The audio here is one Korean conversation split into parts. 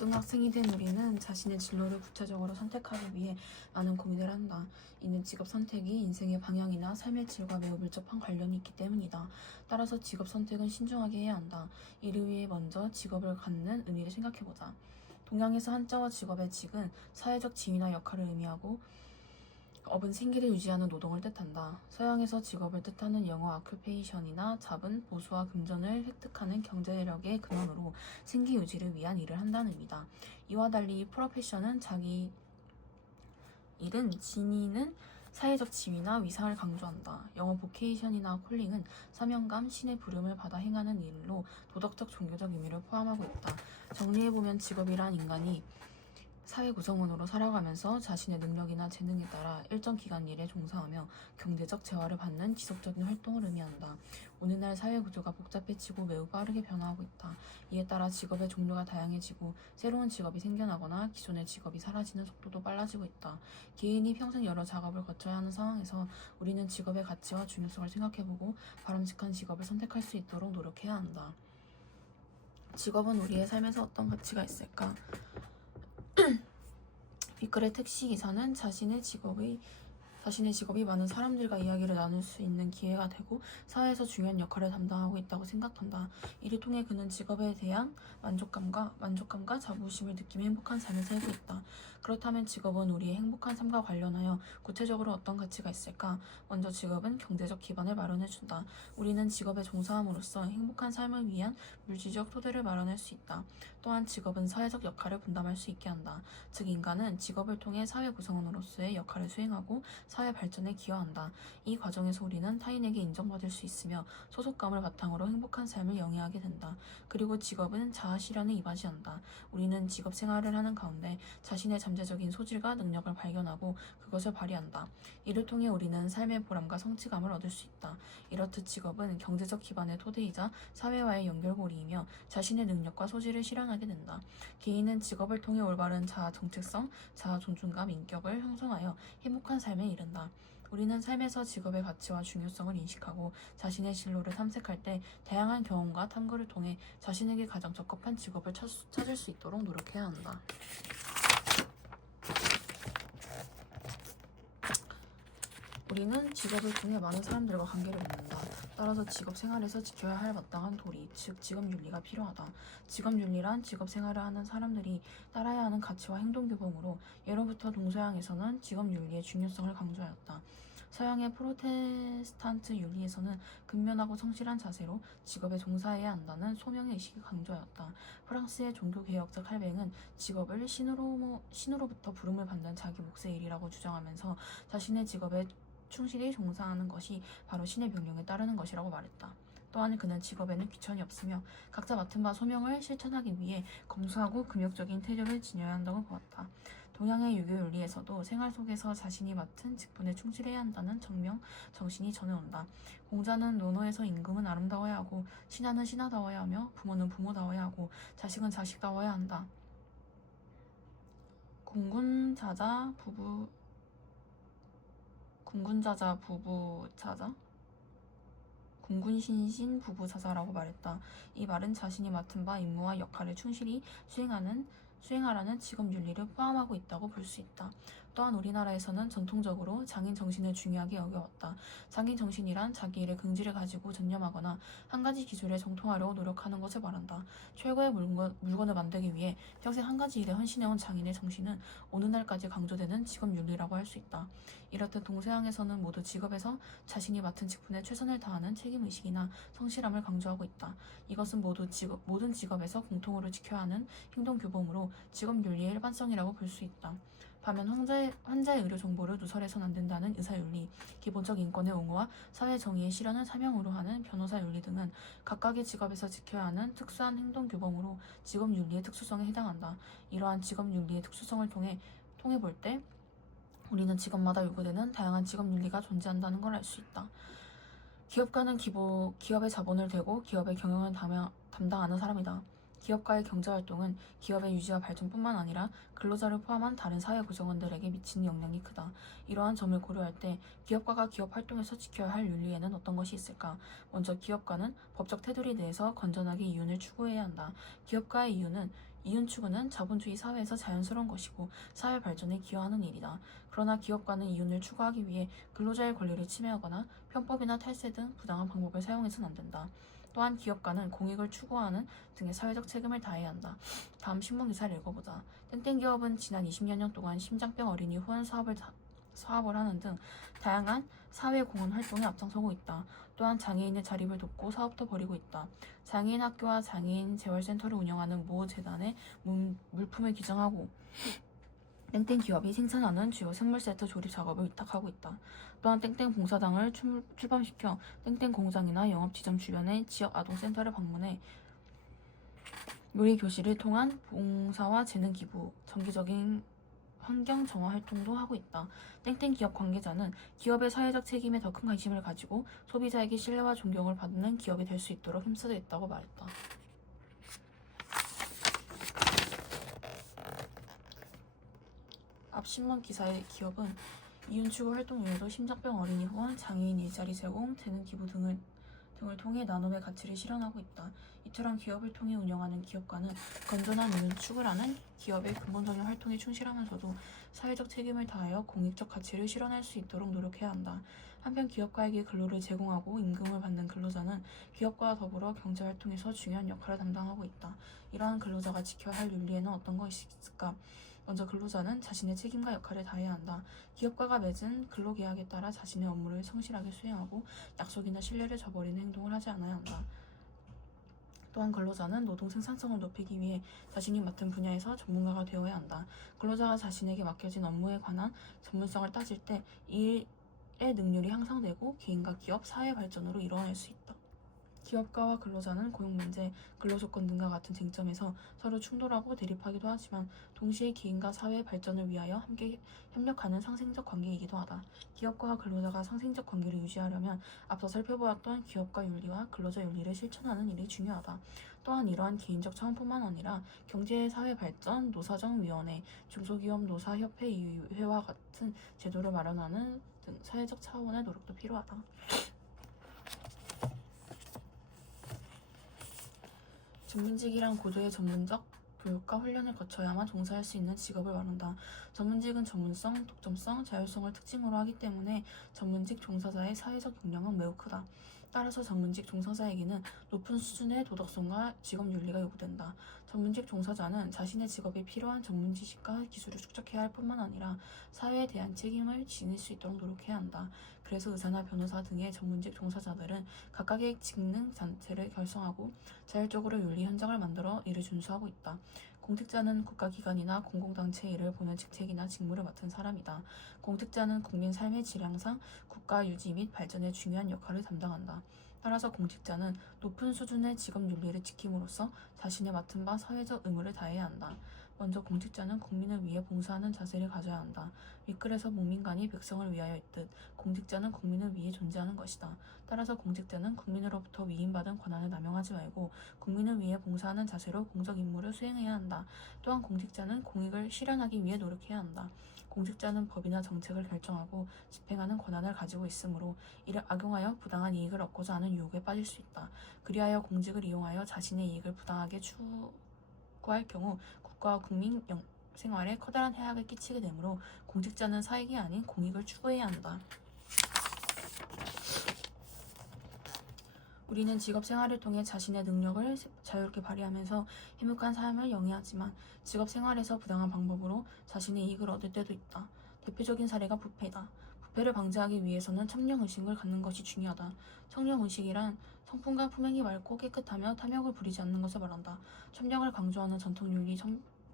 고등학생이 된 우리는 자신의 진로를 구체적으로 선택하기 위해 많은 고민을 한다. 이는 직업 선택이 인생의 방향이나 삶의 질과 매우 밀접한 관련이 있기 때문이다. 따라서 직업 선택은 신중하게 해야 한다. 이를 위해 먼저 직업을 갖는 의미를 생각해보자. 동양에서 한자와 직업의 직은 사회적 지위나 역할을 의미하고 업은 생계를 유지하는 노동을 뜻한다. 서양에서 직업을 뜻하는 영어 occupation이나 잡은, 보수와 금전을 획득하는 경제력의 근원으로 생계 유지를 위한 일을 한다는 의미다. 이와 달리 profession은 자기 일은 지니는 사회적 지위나 위상을 강조한다. 영어 vocation이나 calling은 사명감, 신의 부름을 받아 행하는 일로 도덕적, 종교적 의미를 포함하고 있다. 정리해보면 직업이란 인간이 사회 구성원으로 살아가면서 자신의 능력이나 재능에 따라 일정 기간 일에 종사하며 경제적 재화를 받는 지속적인 활동을 의미한다. 오늘날 사회 구조가 복잡해지고 매우 빠르게 변화하고 있다. 이에 따라 직업의 종류가 다양해지고 새로운 직업이 생겨나거나 기존의 직업이 사라지는 속도도 빨라지고 있다. 개인이 평생 여러 작업을 거쳐야 하는 상황에서 우리는 직업의 가치와 중요성을 생각해보고 바람직한 직업을 선택할 수 있도록 노력해야 한다. 직업은 우리의 삶에서 어떤 가치가 있을까? 빅글의 택시기사는 자신의 직업이 많은 사람들과 이야기를 나눌 수 있는 기회가 되고 사회에서 중요한 역할을 담당하고 있다고 생각한다. 이를 통해 그는 직업에 대한 만족감과 자부심을 느끼며 행복한 삶을 살고 있다. 그렇다면 직업은 우리의 행복한 삶과 관련하여 구체적으로 어떤 가치가 있을까? 먼저 직업은 경제적 기반을 마련해준다. 우리는 직업에 종사함으로써 행복한 삶을 위한 물질적 토대를 마련할 수 있다. 또한 직업은 사회적 역할을 분담할 수 있게 한다. 즉 인간은 직업을 통해 사회 구성원으로서의 역할을 수행하고 사회 발전에 기여한다. 이 과정에서 우리는 타인에게 인정받을 수 있으며 소속감을 바탕으로 행복한 삶을 영위하게 된다. 그리고 직업은 자아 실현에 이바지한다. 우리는 직업 생활을 하는 가운데 자신의 잠재적인 소질과 능력을 발견하고 그것을 발휘한다. 이를 통해 우리는 삶의 보람과 성취감을 얻을 수 있다. 이렇듯 직업은 경제적 기반의 토대이자 사회와의 연결고리이며 자신의 능력과 소질을 실현하게 된다. 개인은 직업을 통해 올바른 자아 정체성, 자아 존중감, 인격을 형성하여 행복한 삶에 이른다. 우리는 삶에서 직업의 가치와 중요성을 인식하고 자신의 진로를 탐색할 때 다양한 경험과 탐구를 통해 자신에게 가장 적합한 직업을 찾을 수 있도록 노력해야 한다. 우리는 직업을 통해 많은 사람들과 관계를 맺는다. 따라서 직업 생활에서 지켜야 할 마땅한 도리, 즉 직업윤리가 필요하다. 직업윤리란 직업 생활을 하는 사람들이 따라야 하는 가치와 행동규범으로 예로부터 동서양에서는 직업윤리의 중요성을 강조하였다. 서양의 프로테스탄트 윤리에서는 근면하고 성실한 자세로 직업에 종사해야 한다는 소명의 의식을 강조하였다. 프랑스의 종교개혁자 칼뱅은 직업을 신으로부터 부름을 받는 자기 몫의 일이라고 주장하면서 자신의 직업에 충실히 종사하는 것이 바로 신의 명령에 따르는 것이라고 말했다. 또한 그는 직업에는 귀천이 없으며 각자 맡은 바 소명을 실천하기 위해 검소하고 금욕적인 태도를 지녀야 한다고 보았다. 동양의 유교 윤리에서도 생활 속에서 자신이 맡은 직분에 충실해야 한다는 정신이 전해온다. 공자는 논어에서 임금은 아름다워야 하고 신하는 신하다워야 하며 부모는 부모다워야 하고 자식은 자식다워야 한다. 군군자자 부부자자? 군군신신 부부자자라고 말했다. 이 말은 자신이 맡은 바 임무와 역할을 충실히 수행하라는 직업윤리를 포함하고 있다고 볼 수 있다. 또한 우리나라에서는 전통적으로 장인 정신을 중요하게 여겨왔다. 장인 정신이란 자기 일에 긍지를 가지고 전념하거나 한 가지 기술에 정통하려고 노력하는 것을 말한다. 최고의 물건을 만들기 위해 평생 한 가지 일에 헌신해온 장인의 정신은 오늘날까지 강조되는 직업윤리라고 할 수 있다. 이렇듯 동서양에서는 모두 직업에서 자신이 맡은 직분에 최선을 다하는 책임의식이나 성실함을 강조하고 있다. 이것은 모든 직업에서 공통으로 지켜야 하는 행동규범으로 직업윤리의 일반성이라고 볼 수 있다. 반면 환자의 의료 정보를 누설해서는 안 된다는 의사윤리, 기본적 인권의 옹호와 사회 정의의 실현을 사명으로 하는 변호사윤리 등은 각각의 직업에서 지켜야 하는 특수한 행동규범으로 직업윤리의 특수성에 해당한다. 이러한 직업윤리의 특수성을 통해 볼 때 우리는 직업마다 요구되는 다양한 직업윤리가 존재한다는 걸 알 수 있다. 기업가는 기업의 자본을 대고 기업의 경영을 담당하는 사람이다. 기업가의 경제활동은 기업의 유지와 발전뿐만 아니라 근로자를 포함한 다른 사회 구성원들에게 미치는 영향이 크다. 이러한 점을 고려할 때 기업가가 기업 활동에서 지켜야 할 윤리에는 어떤 것이 있을까? 먼저 기업가는 법적 테두리 내에서 건전하게 이윤을 추구해야 한다. 기업가의 이윤은 이윤 추구는 자본주의 사회에서 자연스러운 것이고 사회 발전에 기여하는 일이다. 그러나 기업가는 이윤을 추구하기 위해 근로자의 권리를 침해하거나 편법이나 탈세 등 부당한 방법을 사용해서는 안 된다. 또한 기업가는 공익을 추구하는 등의 사회적 책임을 다해야 한다. 다음 신문 기사를 읽어보자. 땡땡 기업은 지난 20여 년 동안 심장병 어린이 후원 사업을 하는 등 다양한 사회 공헌 활동에 앞장서고 있다. 또한 장애인의 자립을 돕고 사업도 벌이고 있다. 장애인 학교와 장애인 재활센터를 운영하는 모 재단에 물품을 기증하고 땡땡 기업이 생산하는 주요 생물 세트 조립 작업을 위탁하고 있다. 또한 땡땡 봉사당을 출범시켜 땡땡 공장이나 영업 지점 주변의 지역 아동센터를 방문해 요리 교실을 통한 봉사와 재능 기부, 정기적인 환경 정화 활동도 하고 있다. 땡땡 기업 관계자는 기업의 사회적 책임에 더 큰 관심을 가지고 소비자에게 신뢰와 존경을 받는 기업이 될 수 있도록 힘쓰겠다고 말했다. 앞 신문 기사의 기업은 이윤 추구 활동 외에도 심장병 어린이 후원, 장애인 일자리 제공, 재능 기부 등을 통해 나눔의 가치를 실현하고 있다. 이처럼 기업을 통해 운영하는 기업가는 건전한 이윤 추구라는 기업의 근본적인 활동에 충실하면서도 사회적 책임을 다하여 공익적 가치를 실현할 수 있도록 노력해야 한다. 한편 기업가에게 근로를 제공하고 임금을 받는 근로자는 기업과와 더불어 경제활동에서 중요한 역할을 담당하고 있다. 이러한 근로자가 지켜야 할 윤리에는 어떤 것이 있을까? 먼저 근로자는 자신의 책임과 역할을 다해야 한다. 기업가가 맺은 근로계약에 따라 자신의 업무를 성실하게 수행하고 약속이나 신뢰를 저버리는 행동을 하지 않아야 한다. 또한 근로자는 노동 생산성을 높이기 위해 자신이 맡은 분야에서 전문가가 되어야 한다. 근로자가 자신에게 맡겨진 업무에 관한 전문성을 따질 때 일의 능률이 향상되고 개인과 기업, 사회 발전으로 이뤄낼 수 있다. 기업가와 근로자는 고용 문제, 근로조건 등과 같은 쟁점에서 서로 충돌하고 대립하기도 하지만 동시에 개인과 사회 발전을 위하여 함께 협력하는 상생적 관계이기도 하다. 기업가와 근로자가 상생적 관계를 유지하려면 앞서 살펴보았던 기업가 윤리와 근로자 윤리를 실천하는 일이 중요하다. 또한 이러한 개인적 차원뿐만 아니라 경제사회발전, 노사정위원회, 중소기업 노사협회와 같은 제도를 마련하는 등 사회적 차원의 노력도 필요하다. 전문직이란 고도의 전문적 교육과 훈련을 거쳐야만 종사할 수 있는 직업을 말한다. 전문직은 전문성, 독점성, 자율성을 특징으로 하기 때문에 전문직 종사자의 사회적 역량은 매우 크다. 따라서 전문직 종사자에게는 높은 수준의 도덕성과 직업 윤리가 요구된다. 전문직 종사자는 자신의 직업에 필요한 전문 지식과 기술을 축적해야 할 뿐만 아니라 사회에 대한 책임을 지닐 수 있도록 노력해야 한다. 그래서 의사나 변호사 등의 전문직 종사자들은 각각의 직능 단체를 결성하고 자율적으로 윤리 현장을 만들어 이를 준수하고 있다. 공직자는 국가기관이나 공공단체의 일을 보는 직책이나 직무를 맡은 사람이다. 공직자는 국민 삶의 질향상 국가 유지 및 발전에 중요한 역할을 담당한다. 따라서 공직자는 높은 수준의 직업 윤리를 지킴으로써 자신의 맡은 바 사회적 의무를 다해야 한다. 먼저 공직자는 국민을 위해 봉사하는 자세를 가져야 한다. 윗글에서 목민관이 백성을 위하여 있듯 공직자는 국민을 위해 존재하는 것이다. 따라서 공직자는 국민으로부터 위임받은 권한을 남용하지 말고 국민을 위해 봉사하는 자세로 공적 임무를 수행해야 한다. 또한 공직자는 공익을 실현하기 위해 노력해야 한다. 공직자는 법이나 정책을 결정하고 집행하는 권한을 가지고 있으므로 이를 악용하여 부당한 이익을 얻고자 하는 유혹에 빠질 수 있다. 그리하여 공직을 이용하여 자신의 이익을 부당하게 추구할 경우 국가와 국민 생활에 커다란 해악을 끼치게 되므로 공직자는 사익이 아닌 공익을 추구해야 한다. 우리는 직업 생활을 통해 자신의 능력을 자유롭게 발휘하면서 행복한 삶을 영위하지만 직업 생활에서 부당한 방법으로 자신의 이익을 얻을 때도 있다. 대표적인 사례가 부패다. 부패를 방지하기 위해서는 청렴의식을 갖는 것이 중요하다. 청렴의식이란 성품과 품행이 맑고 깨끗하며 탐욕을 부리지 않는 것을 말한다. 청렴을 강조하는 전통윤리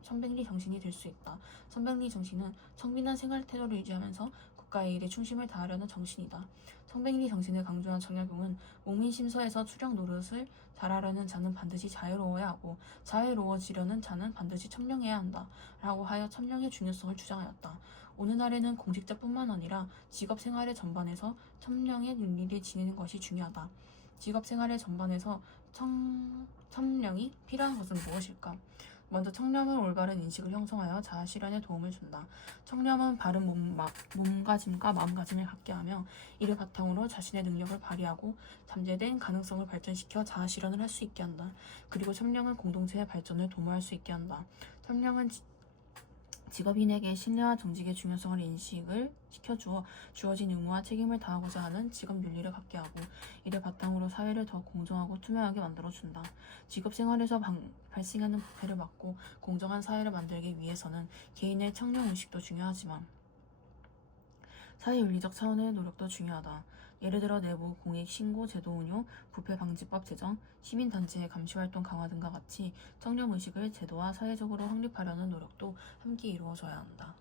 선백리 정신이 될 수 있다. 선백리 정신은 청빈한 생활 태도를 유지하면서 국가의 일에 충심을 다하려는 정신이다. 성백리 정신을 강조한 정약용은 목민심서에서 추령 노릇을 잘하려는 자는 반드시 자유로워야 하고 자유로워지려는 자는 반드시 청렴해야 한다 라고 하여 청렴의 중요성을 주장하였다. 오늘날에는 공직자뿐만 아니라 직업 생활의 전반에서 청렴의 윤리를 지니는 것이 중요하다. 직업 생활의 전반에서 청렴이 필요한 것은 무엇일까? 먼저 청렴은 올바른 인식을 형성하여 자아 실현에 도움을 준다. 청렴은 바른 몸가짐과 마음가짐을 갖게 하며 이를 바탕으로 자신의 능력을 발휘하고 잠재된 가능성을 발전시켜 자아 실현을 할 수 있게 한다. 그리고 청렴은 공동체의 발전을 도모할 수 있게 한다. 청렴은 직업인에게 신뢰와 정직의 중요성을 인식을 시켜주어 주어진 의무와 책임을 다하고자 하는 직업 윤리를 갖게 하고 이를 바탕으로 사회를 더 공정하고 투명하게 만들어준다. 직업 생활에서 발생하는 부패를 막고 공정한 사회를 만들기 위해서는 개인의 청렴 의식도 중요하지만 사회 윤리적 차원의 노력도 중요하다. 예를 들어 내부 공익 신고 제도 운용, 부패 방지법 제정, 시민단체의 감시활동 강화 등과 같이 청렴 의식을 제도와 사회적으로 확립하려는 노력도 함께 이루어져야 한다.